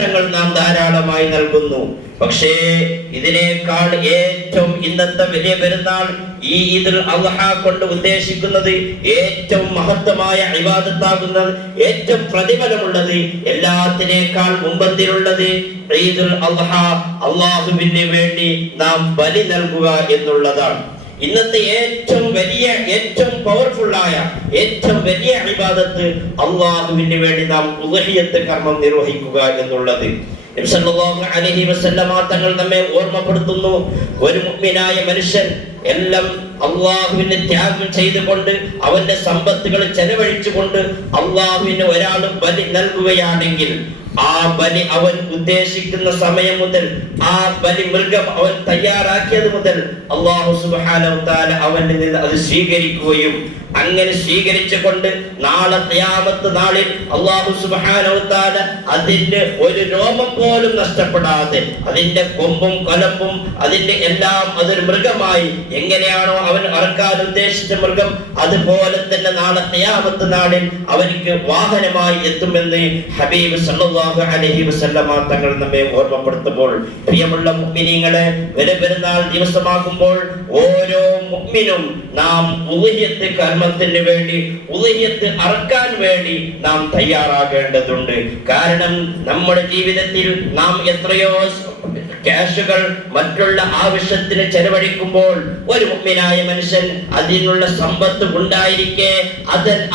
നാം ധാരാളമായി നൽകുന്നു. പക്ഷേ ഇതിനേക്കാൾ ഏറ്റവും ഇന്നത്തെ വലിയ പെരുന്നാൾ ഈ ഈദുൽ അദ്ഹ കൊണ്ട് ഉദ്ദേശിക്കുന്നത് ഏറ്റവും മഹത്വമായ ഇബാദത്താകുന്നത്, ഏറ്റവും പ്രതിഫലമുള്ളത്, എല്ലാത്തിനേക്കാൾ മുമ്പന്തിലുള്ളത് ഈദുൽ അദ്ഹ, അല്ലാഹുവിന് വേണ്ടി നാം ബലി നൽകുക എന്നുള്ളതാണ്. ഇന്നത്തെ ഏറ്റവും വലിയ, ഏറ്റവും പവർഫുൾ ആയ, ഏറ്റവും വലിയ ഇബാദത്ത് അല്ലാഹുവിന് വേണ്ടി നാം ഉദ്ഹിയത്ത് കർമ്മം നിർവഹിക്കുക എന്നുള്ളത്. നബി സല്ലല്ലാഹു അലൈഹി വസല്ലമ തങ്ങൾ നമ്മെ ഓർമ്മപ്പെടുത്തുന്നു, ഒരു മുഅ്മിനായ മനുഷ്യൻ എല്ലാം അള്ളാഹുവിന് ത്യാഗം ചെയ്തുകൊണ്ട് അവന്റെ സമ്പത്തുകൾ ചെലവഴിച്ചുകൊണ്ട് അള്ളാഹുവിന് ഒരാൾ ബലി നൽകുകയാണെങ്കിൽ ആ ബലി അവൻ ഉദ്ദേശിക്കുന്ന സമയം മുതൽ, ആ ബലി മൃഗം അവൻ തയ്യാറാക്കിയത് മുതൽ അല്ലാഹു സുബ്ഹാനഹു വ തആല അവനിൽ നിന്ന് അത് സ്വീകരിക്കുകയും അങ്ങനെ സ്വീകരിച്ചുകൊണ്ട് നാളെ ഖിയാമത്ത് നാളിൽ അല്ലാഹു സുബ്ഹാനഹു വ തആല അതിന്റെ ഒരു രോമം പോലും നഷ്ടപ്പെടാതെ അതിന്റെ കൊമ്പും കൊലമ്പും അതിന്റെ എല്ലാം അതൊരു മൃഗമായി എങ്ങനെയാണോ അവൻ അറക്കാൻ ഉദ്ദേശിച്ച മൃഗം അതുപോലെ തന്നെ നാളെ ഖിയാമത്ത് നാളിൽ അവനിക്ക് വാഹനമായി എത്തുമെന്ന് ഹബീബ് സല്ലല്ലാഹു അലൈഹി വസല്ലമ തങ്ങൾ നമ്മെ ഓർമ്മപ്പെടുത്തുമ്പോൾ, പ്രിയമുള്ള മുഅ്മിനീങ്ങളെ, പെരുന്നാൾ ദിവസമാകുമ്പോൾ ഓരോ മുഅ്മിനും നാം ഉദ്ഹിയത്ത് കർമ്മത്തിന് വേണ്ടി, ഉദ്ഹിയത്ത് അറക്കാൻ വേണ്ടി നാം തയ്യാറാകേണ്ടതുണ്ട്. കാരണം നമ്മുടെ ജീവിതത്തിൽ നാം എത്രയോ ക്യാഷുകൾ മറ്റുള്ള ആവശ്യത്തിന് ചെലവഴിക്കുമ്പോൾ ഒരു മുഅ്മിനായ മനുഷ്യൻ അതിനുള്ള സമ്പത്ത് ഉണ്ടായിരിക്കെ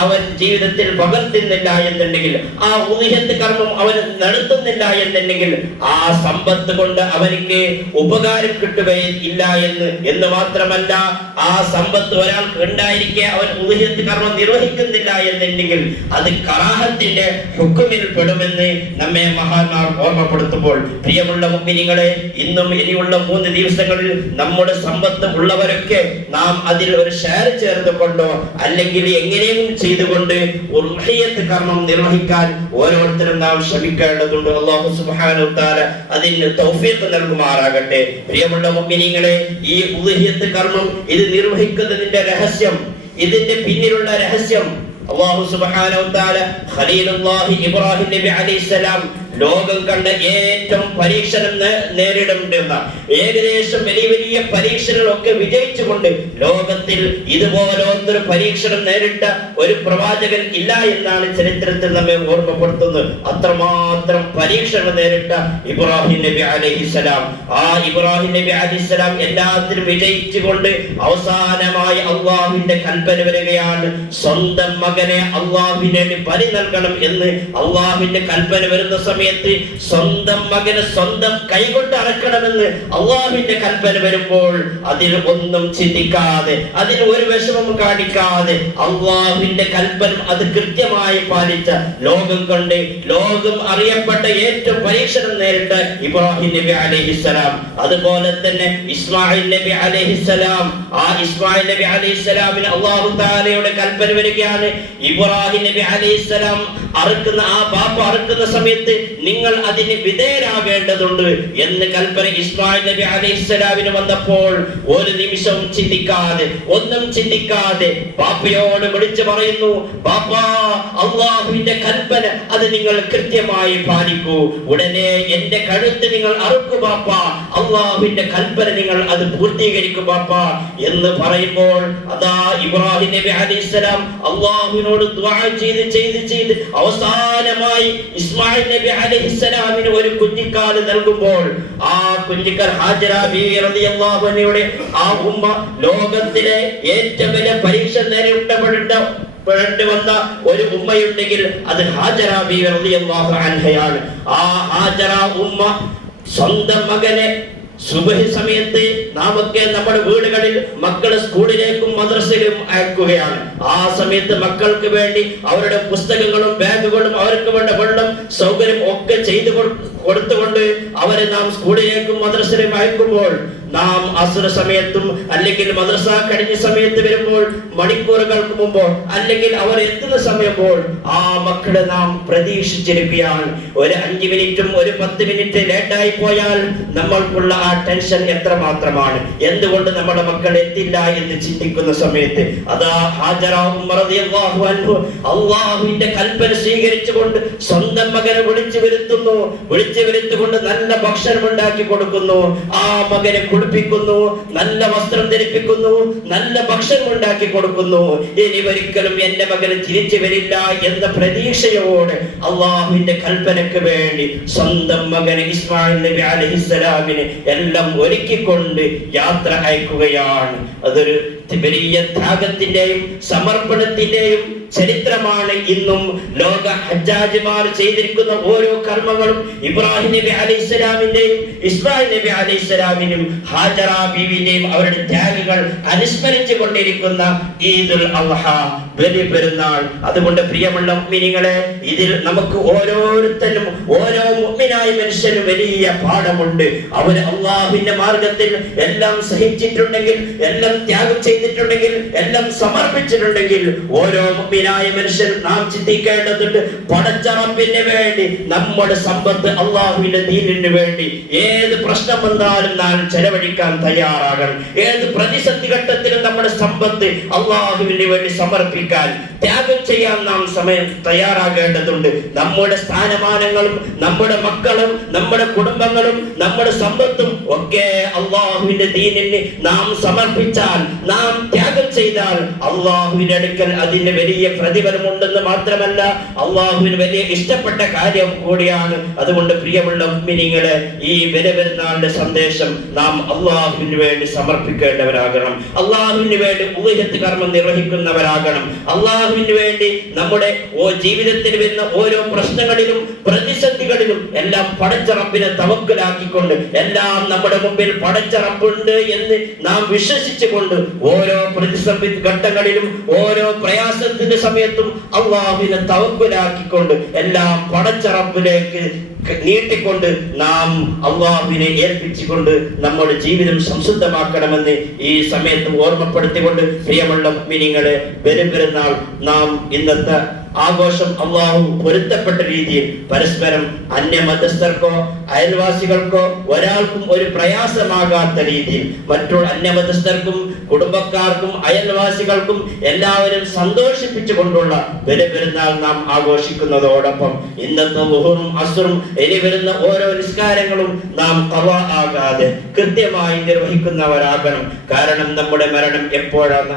അവൻ ജീവിതത്തിൽ പകർത്തുന്നില്ല എന്നുണ്ടെങ്കിൽ, ആ ഉദ്ഹിയത്ത് കർമ്മം അവൻ നടത്തുന്നില്ല എന്നുണ്ടെങ്കിൽ ആ സമ്പത്ത് കൊണ്ട് അവനിക്ക് ഉപകാരം കിട്ടുകയില്ല എന്ന് മാത്രമല്ല, ആ സമ്പത്ത് ഒരാൾക്ക് ഉണ്ടായിരിക്കെ അവൻ ഉദ്ഹിയത്ത് കർമ്മം നിർവഹിക്കുന്നില്ല എന്നുണ്ടെങ്കിൽ അത് കറാഹത്തിന്റെ ഹുക്മിൽ പെടുമെന്ന് നമ്മെ മഹാന്മാർ ഓർമ്മപ്പെടുത്തുമ്പോൾ, പ്രിയമുള്ള മുഅ്മിനീങ്ങളെ, ഇന്നും ഇനിയുള്ള 3 ദിവസങ്ങളിൽ നമ്മുടെ സമ്പത്ത് ഉള്ളവരൊക്കെ നാം അതിൽ ഒരു ഷെയർ ചേർത്തുകൊണ്ടോ അല്ലെങ്കിൽ എങ്ങനെയും ചെയ്തുകൊണ്ട് ഉദ്ഹിയത്ത് കർമ്മം നിർവഹിക്കാൻ ഓരോരുത്തരും നാം ശ്രമിക്കേണ്ടതുണ്ട്. അല്ലാഹു സുബ്ഹാനഹു വ തആല അതിന് തൗഫീഖ് നൽകുമാറാകട്ടെ. പ്രിയമുള്ള മുഅ്മിനീങ്ങളെ, ഈ ഉദ്ഹിയത്ത് കർമ്മം ഇത് നിർവഹിക്കുന്നതിന്റെ രഹസ്യം, ഇതിന്റെ പിന്നിലുള്ള രഹസ്യം അല്ലാഹു സുബ്ഹാനഹു വ തആല ഖലീലുല്ലാഹി ഇബ്രാഹിം നബി അലൈഹിസ്സലാം ലോകം കണ്ട ഏറ്റവും പരീക്ഷണം നേരിടുന്ന, ഏകദേശം വലിയ വലിയ പരീക്ഷകളൊക്കെ വിജയിച്ചുകൊണ്ട് ലോകത്തിൽ ഇതുപോലൊരു പരീക്ഷണം നേരിട്ട ഒരു പ്രവാചകൻ ഇല്ല എന്നാണ് ചരിത്രത്തിൽ നമ്മെ ഓർമ്മപ്പെടുത്തുന്നത്. അത്രമാത്രം പരീക്ഷണം നേരിട്ട ഇബ്രാഹിം നബി അലൈഹിസ്സലാം, ആ ഇബ്രാഹിം നബി അലൈഹിസ്സലാം എല്ലാത്തിലും വിജയിച്ചുകൊണ്ട് അവസാനമായി അള്ളാഹുവിന്റെ കൽപ്പന വരികയാണ്, സ്വന്തം മകനെ അള്ളാഹുവിനെ ബലി നൽകണം എന്ന്. അള്ളാഹുവിന്റെ കൽപ്പന വരുന്ന സമയത്ത് സ്വന്തം മകനെ സ്വന്തം കൈകൊണ്ട് അറക്കണമെന്ന് അള്ളാഹുവിന്റെ കൽപ്പന വരുമ്പോൾ അതിൽ ഒന്നും ചിന്തിക്കാതെ, അതിൽ ഒരു വിഷമം കാണിക്കാതെ അള്ളാഹുവിന്റെ കൽപ്പന അത് കൃത്യമായി പാലിച്ച, ലോകം അറിയപ്പെട്ട ഏറ്റവും പരീക്ഷണം നേരിട്ട ഇബ്രാഹിം നബി അലൈഹിസ്സലാം, അതുപോലെ തന്നെ ഇസ്മായിൽ നബി അലൈഹിസ്സലാം, ആ ഇസ്മായിൽ നബി അലൈഹിസ്സലാമിന് അല്ലാഹു തആലയുടെ കൽപ്പന വരികയാണ്, ഇബ്രാഹിം നബി അലൈഹിസ്സലാം അറുക്കുന്ന ആ ബാപ്പ അറുക്കുന്ന സമയത്ത് നിങ്ങൾ അതിന് വിധേയരാകേണ്ടതുണ്ട് എന്ന് കൽപ്പന ഇസ്മായിൽ നബി അലൈഹിസ്സലാമിന് വന്നപ്പോൾ ഒരു നിമിഷവും ചിന്തിക്കാതെ, ഒന്നും ചിന്തിക്കാതെ ബാപ്പയോട് വിളിച്ചു പറയുന്നു, ബാപ്പാ, അള്ളാഹുവിന്റെ കൽപ്പന അത് നിങ്ങൾ കൃത്യമായി പാലിക്കൂ, ഉടനെ എന്റെ കഴുത്ത് നിങ്ങൾ അറുക്കൂ ബാപ്പ, അള്ളാഹുവിന്റെ കൽപ്പന നിങ്ങൾ അത് പൂർത്തീകരിക്കൂ ബാപ്പ എന്ന് പറയുമ്പോൾ അതാ ഇബ്രാഹിം നബി അലൈഹിസ്സലാം അള്ളാഹുവിനോട് ദുആ ചെയ്ത് അവസാനമായി ഇസ്മായിൽ നബി അലൈഹിസ്സലാമിന് ഒരു കുഞ്ഞിക്കാൽ നൽകുമ്പോൾ ആ കുഞ്ഞിക്കാൽ ഹാജറ ബീവി റളിയല്ലാഹു അൻഹയുടെ ആ ഉമ്മ ലോകത്തിലെ ഏറ്റവും വലിയ പരീക്ഷ നേരിട്ടപ്പെടേണ്ടി വന്ന ഒരു ഉമ്മയുണ്ടെങ്കിൽ അത് ഹാജറ ബീവി റളിയല്ലാഹു അൻഹയാണ്. ആ ഹാജറ ഉമ്മ സ്വന്തം മകനെ സുബഹി സമയത്ത് നാമൊക്കെ നമ്മുടെ വീടുകളിൽ മക്കളെ സ്കൂളിലേക്കും മദ്രസയിലും അയക്കുകയാണ്. ആ സമയത്ത് മക്കൾക്ക് വേണ്ടി അവരുടെ പുസ്തകങ്ങളും ബാഗുകളും അവർക്ക് വേണ്ട വെള്ളം സൗകര്യം ഒക്കെ ചെയ്തു കൊടുത്തുകൊണ്ട് അവരെ നാം സ്കൂളിലേക്കും മദ്രസയിലേക്കും അയക്കുമ്പോൾ നാം അസുര സമയത്തും അല്ലെങ്കിൽ മദ്രസ കഴിഞ്ഞ സമയത്ത് വരുമ്പോൾ മണിക്കൂറുകൾക്ക് മുമ്പോ അല്ലെങ്കിൽ അവർ എത്തുന്ന സമയപ്പോൾ ആ മക്കളെ നാം പ്രതീക്ഷിച്ചിരിക്കുകയാണ്. ഒരു 5 മിനിറ്റും ഒരു 10 മിനിറ്റ് ലേറ്റായി പോയാൽ നമ്മൾക്കുള്ള ആ ടെൻഷൻ എത്രമാത്രമാണ്. എന്തുകൊണ്ട് നമ്മുടെ മക്കൾ എത്തില്ല എന്ന് ചിന്തിക്കുന്ന സമയത്ത് അതാ ഹാജറ ഉമ്മർ റളിയല്ലാഹു അൻഹു അല്ലാഹുവിന്റെ കൽപ്പന സ്വീകരിച്ചുകൊണ്ട് സ്വന്തം മകനെ വിളിച്ചു വരുത്തുകൊണ്ട് നല്ല ഭക്ഷണം ഉണ്ടാക്കി കൊടുക്കുന്നു. ആ മകനെ കുളിപ്പിക്കുന്നു, നല്ല വസ്ത്രം ധരിപ്പിക്കുന്നു, നല്ല ഭക്ഷണം ഉണ്ടാക്കി കൊടുക്കുന്നു. ഇനി ഒരിക്കലും എന്റെ മകന് തിരിച്ചു വരില്ല എന്ന പ്രതീക്ഷയോടെ അല്ലാഹുവിന്റെ കൽപ്പനയ്ക്ക് വേണ്ടി സ്വന്തം മകന് ഇസ്മായിൽ നബി അലൈഹിസ്സലാമിനെ എല്ലാം ഒരുക്കിക്കൊണ്ട് യാത്ര അയക്കുകയാണ്. അതൊരു വലിയ ത്യാഗത്തിന്റെയും സമർപ്പണത്തിന്റെയും ചരിത്രമാണ്. ഇന്നും ലോക ഹജ്ജാജിമാർ ചെയ്തിരിക്കുന്ന ഓരോ കർമ്മങ്ങളും ഇബ്രാഹിം നബി അലൈഹിസ്സലാമിന്റെയും ഇസ്മായിൽ നബി അലൈഹിസ്സലാമിനും ഹാജറ ബീവിന്റെയും അവരുടെ ത്യാഗങ്ങൾ അനുസ്മരിച്ചു കൊണ്ടിരിക്കുന്ന ഈദുൽ അദ്ഹ, ബലി പെരുന്നാൾ. അതുകൊണ്ട് പ്രിയമുള്ള മുഅ്മിനീങ്ങളെ, ഇതിൽ നമുക്ക് ഓരോരുത്തരും ഓരോ മുഅ്മിനായ മനുഷ്യനും വലിയ പാഠമുണ്ട്. അവർ അല്ലാഹുവിന്റെ മാർഗത്തിൽ എല്ലാം സഹിച്ചിട്ടുണ്ടെങ്കിൽ, എല്ലാം ത്യാഗം ചെയ്തിട്ടുണ്ടെങ്കിൽ, എല്ലാം സമർപ്പിച്ചിട്ടുണ്ടെങ്കിൽ, ഓരോ മുഅ്മിനായ മനുഷ്യൻ നാം ചിന്തിക്കേണ്ടതുണ്ട്, പടച്ച റബ്ബിന് വേണ്ടി നമ്മുടെ സമ്പത്ത് അല്ലാഹുവിന്റെ ദീനിന് വേണ്ടി ഏത് പ്രശ്നം വന്നാലും നാം ചെലവഴിക്കാൻ തയ്യാറാകണം. ഏത് പ്രതിസന്ധി ഘട്ടത്തിലും നമ്മുടെ സമ്പത്ത് അല്ലാഹുവിന് വേണ്ടി സമർപ്പിക്കാൻ, ത്യാഗം ചെയ്യാൻ നാം സമയം തയ്യാറാകേണ്ടതുണ്ട്. നമ്മുടെ സ്ഥാനമാനങ്ങളും നമ്മുടെ മക്കളും നമ്മുടെ കുടുംബങ്ങളും നമ്മുടെ സമ്പത്തും ഒക്കെ അല്ലാഹുവിന്റെ ദീനിന് നാം സമർപ്പിച്ചാൽ, നാം ത്യാഗം ചെയ്താൽ അല്ലാഹുവിന്റെ അടുക്കൽ അതിന് വലിയ പ്രതിഫലമുണ്ടെന്ന് മാത്രമല്ല അല്ലാഹുവിന് വലിയ ഇഷ്ടപ്പെട്ട കാര്യം കൂടിയാണ്. അതുകൊണ്ട് പ്രിയമുള്ള മുഅ്മിനീങ്ങളെ, ഈ ബലിപെരുന്നാളിന്റെ സന്ദേശം നാം അല്ലാഹുവിന് വേണ്ടി സമർപ്പിക്കേണ്ടവരാകണം. അല്ലാഹുവിന് വേണ്ടി ഉദ്ഹിയത്ത് കർമ്മം നിർവഹിക്കുന്നവരാകണം. അല്ലാഹുവിന് വേണ്ടി നമ്മുടെ ജീവിതത്തിൽ വരുന്ന ഓരോ പ്രശ്നങ്ങളിലും പ്രതിസന്ധികളിലും എല്ലാം പടച്ച റബ്ബിനെ തവക്കുലാക്കിക്കൊണ്ട്, എല്ലാം നമ്മുടെ മുമ്പിൽ പടച്ച റബ്ബുണ്ട് എന്ന് നാം വിശ്വസിച്ചുകൊണ്ട് ഓരോ പ്രതിസന്ധി ഘട്ടങ്ങളിലും ഓരോ പ്രയാസത്തിന്റെ സമയത്തും അല്ലാഹുവിനെ തവക്കുലാക്കിക്കൊണ്ട് എല്ലാം പടച്ച റബ്ബിലേക്ക് നീട്ടിക്കൊണ്ട് നാം അല്ലാഹുവിനെ ഏൽപ്പിച്ചുകൊണ്ട് നമ്മുടെ ജീവിതം സംശുദ്ധമാക്കണമെന്ന് ഈ സമയത്ത് ഓർമ്മപ്പെടുത്തിക്കൊണ്ട് പ്രിയമുള്ള മുഅ്മിനീങ്ങളെ, ബലിപെരുന്നാൾ നാം ഇന്നത്തെ ആഘോഷം അല്ലാഹു പൊരുത്തപ്പെട്ട രീതിയിൽ പരസ്പരം അന്യമതസ്ഥർക്കോ അയൽവാസികൾക്കോ ഒരാൾക്കും ഒരു പ്രയാസമാകാത്ത രീതിയിൽ മറ്റുള്ള അന്യമതസ്ഥർക്കും കുടുംബക്കാർക്കും അയൽവാസികൾക്കും എല്ലാവരും സന്തോഷിപ്പിച്ചുകൊണ്ടുള്ള ബലിപെരുന്നാൾ നാം ആഘോഷിക്കുന്നതോടൊപ്പം ഇന്നത്തെ ളുഹറും അസ്റും ഇനി വരുന്ന ഓരോ നിസ്കാരങ്ങളും നാം ഖളാ ആകാതെ കൃത്യമായി നിർവഹിക്കുന്നവരാകണം. കാരണം നമ്മുടെ മരണം എപ്പോഴാണ്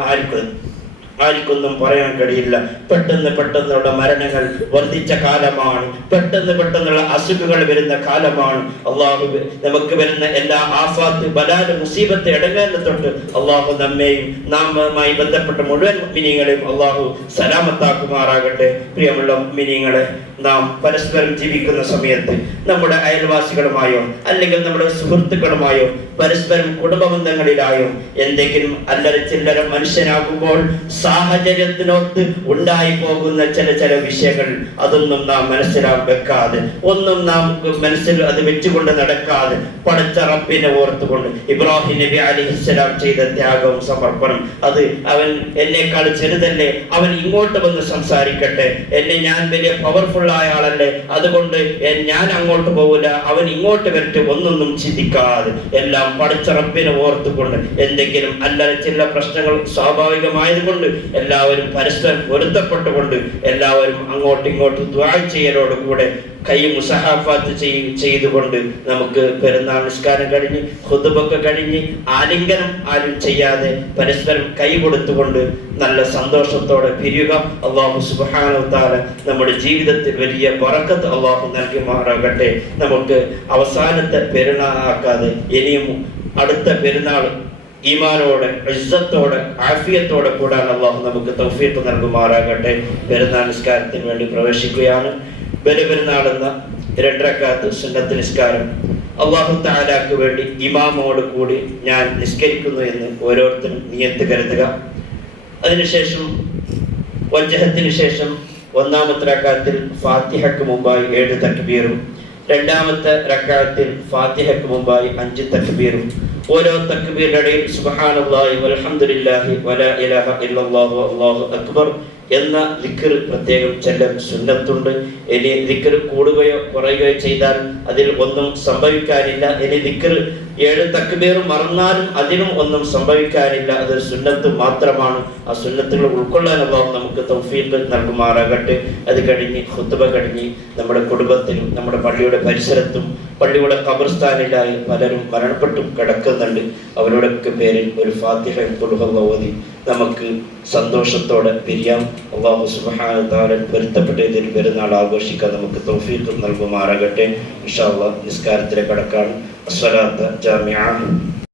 ആർക്കൊന്നും പറയാൻ കഴിയില്ല. പെട്ടെന്നുള്ള മരണങ്ങൾ വർദ്ധിച്ച കാലമാണ്. പെട്ടെന്നുള്ള അസുഖങ്ങൾ വരുന്ന കാലമാണ്. അള്ളാഹു നമുക്ക് വരുന്ന എല്ലാ ആഫാത്ത് ബലാല് മുസീബത്ത് ഇടങ്ങേണ്ട തൊട്ട് അള്ളാഹു നമ്മെയും നാമുമായി ബന്ധപ്പെട്ട മുഴുവൻ മുഅ്മിനീങ്ങളെയും അള്ളാഹു സലാമത്താക്കുമാറാകട്ടെ. പ്രിയമുള്ള മുഅ്മിനീങ്ങളെ, നാം പരസ്പരം ജീവിക്കുന്ന സമയത്ത് നമ്മുടെ അയൽവാസികളുമായോ അല്ലെങ്കിൽ നമ്മുടെ സുഹൃത്തുക്കളുമായോ പരസ്പരം കുടുംബ ബന്ധങ്ങളിലായോ എന്തെങ്കിലും അല്ലറ ചില്ലറ മനുഷ്യനാകുമ്പോൾ സാഹചര്യത്തിനൊത്ത് ഉണ്ടായി പോകുന്ന ചില വിഷയങ്ങൾ അതൊന്നും നാം വെക്കാതെ, ഒന്നും നാം മനസ്സിൽ അത് വെച്ചുകൊണ്ട് നടക്കാതെ പടച്ച റബ്ബിനെ ഓർത്തുകൊണ്ട് ഇബ്രാഹിം നബി അലൈഹിസ്സലാം ചെയ്ത ത്യാഗവും സമർപ്പണം, അത് അവൻ എന്നേക്കാൾ ചെറുതല്ലേ, അവൻ ഇങ്ങോട്ട് വന്ന് സംസാരിക്കട്ടെ, ഞാൻ വലിയ പവർഫുൾ ആയ ആളല്ലേ, അതുകൊണ്ട് ഞാൻ അങ്ങോട്ട് പോകില്ല, അവൻ ഇങ്ങോട്ട് വരട്ടെ, ഒന്നൊന്നും ചിന്തിക്കാതെ എല്ലാം പടച്ച റബ്ബിനെ ഓർത്തുകൊണ്ട് എന്തെങ്കിലും അല്ലറ ചില പ്രശ്നങ്ങൾ സ്വാഭാവികമായതുകൊണ്ട് എല്ലാവരും പരസ്പരം പൊരുത്തപ്പെട്ടുകൊണ്ട് എല്ലാവരും അങ്ങോട്ടും ഇങ്ങോട്ടും ദുആ ചെയ്യലോടുകൂടെ കൈ മുസഹാഫാത്ത് ചെയ്തുകൊണ്ട് നമുക്ക് പെരുന്നാൾ നിസ്കാരം കഴിഞ്ഞ് ഖുതുബൊക്കെ കഴിഞ്ഞ് ആലിംഗനം ആരും ചെയ്യാതെ പരസ്പരം കൈ കൊടുത്തുകൊണ്ട് നല്ല സന്തോഷത്തോടെ പിരിയുക. അല്ലാഹു സുബ്ഹാനഹു വ തആല നമ്മുടെ ജീവിതത്തിൽ വലിയ ബറക്കത്ത് അല്ലാഹു നൽകുമാറാകട്ടെ. നമുക്ക് അവസാനത്തെ പെരുന്നാളാക്കാതെ ഇനിയും അടുത്ത പെരുന്നാൾ ഈമാനോടെ ഇസ്സത്തോടെ ആഫിയത്തോടെ കൂടാൻ അല്ലാഹു നമുക്ക് തൗഫീഖ് നൽകുമാറാകട്ടെ. പെരുന്നാൾ നിസ്കാരത്തിന് വേണ്ടി പ്രവേശിക്കുകയാണ്. ബലിപെരുന്നാൾ എന്ന 2 റക്അത്ത് സുന്നത്ത് നിസ്കാരം അല്ലാഹു തആലക്ക് വേണ്ടി ഇമാമോട് കൂടി ഞാൻ നിസ്കരിക്കുന്നു എന്ന് ഓരോരുത്തരും നിയത്ത് കരുതുക. അതിനുശേഷം വജ്ഹത്തിന് ശേഷം 1-ാമത്തെ റക്അത്തിൽ ഫാത്തിഹയ്ക്ക് മുമ്പായി 7 തക്ബീറും, 2-ാമത്തെ റക്അത്തിൽ ഫാത്തിഹയ്ക്ക് മുമ്പായി 5 തക്ബീറും, ഓരോ തക്ബീറിന്റെ ഇടയിൽ സുബ്ഹാനല്ലാഹി വൽഹംദുലില്ലാഹി വലാ ഇലാഹ ഇല്ലല്ലാഹു അല്ലാഹു അക്ബർ എന്ന ദിക്ർ പ്രത്യേകം ചെല്ലൽ സുന്നത്തുണ്ട്. ഇനി ദിക്ർ കൂടുകയോ കുറയുകയോ ചെയ്താൽ അതിൽ ഒന്നും സംഭവിക്കാനില്ല. ഇനി ദിക്ർ 7 തക്ബീർ മറന്നാലും അതിനും ഒന്നും സംഭവിക്കാനില്ല. അത് സുന്നത്ത് മാത്രമാണ്. ആ സുന്നത്തുകൾ ഉൾക്കൊള്ളാൻ അല്ലാഹു നമുക്ക് തൗഫീഖ് നൽകുമാറാകട്ടെ. അത് കഴിഞ്ഞ് ഖുത്ബ കഴിഞ്ഞ് നമ്മുടെ കുടുംബത്തിലും നമ്മുടെ പള്ളിയുടെ പരിസരത്തും പള്ളിയുടെ ഖബർസ്ഥാനിലായി പലരും മരണപ്പെട്ടു കിടക്കുന്നുണ്ട്. അവരുടെയൊക്കെ പേരിൽ ഒരു ഫാത്തിഹ ഓതി നമുക്ക് സന്തോഷത്തോടെ പിരിയാം. അല്ലാഹു സുബ്ഹാനഹു വ തആല പൊരുത്തപ്പെട്ട ഇതിൽ പെരുന്നാൾ ആഘോഷിക്കാൻ നമുക്ക് തൗഫീഖ് നൽകുമാറാകട്ടെ. ഇൻഷാ അല്ലാഹ് നിസ്കാരത്തിലേക്ക് കടക്കാണ്. അസ്സലാത്തു ജാമിഅ.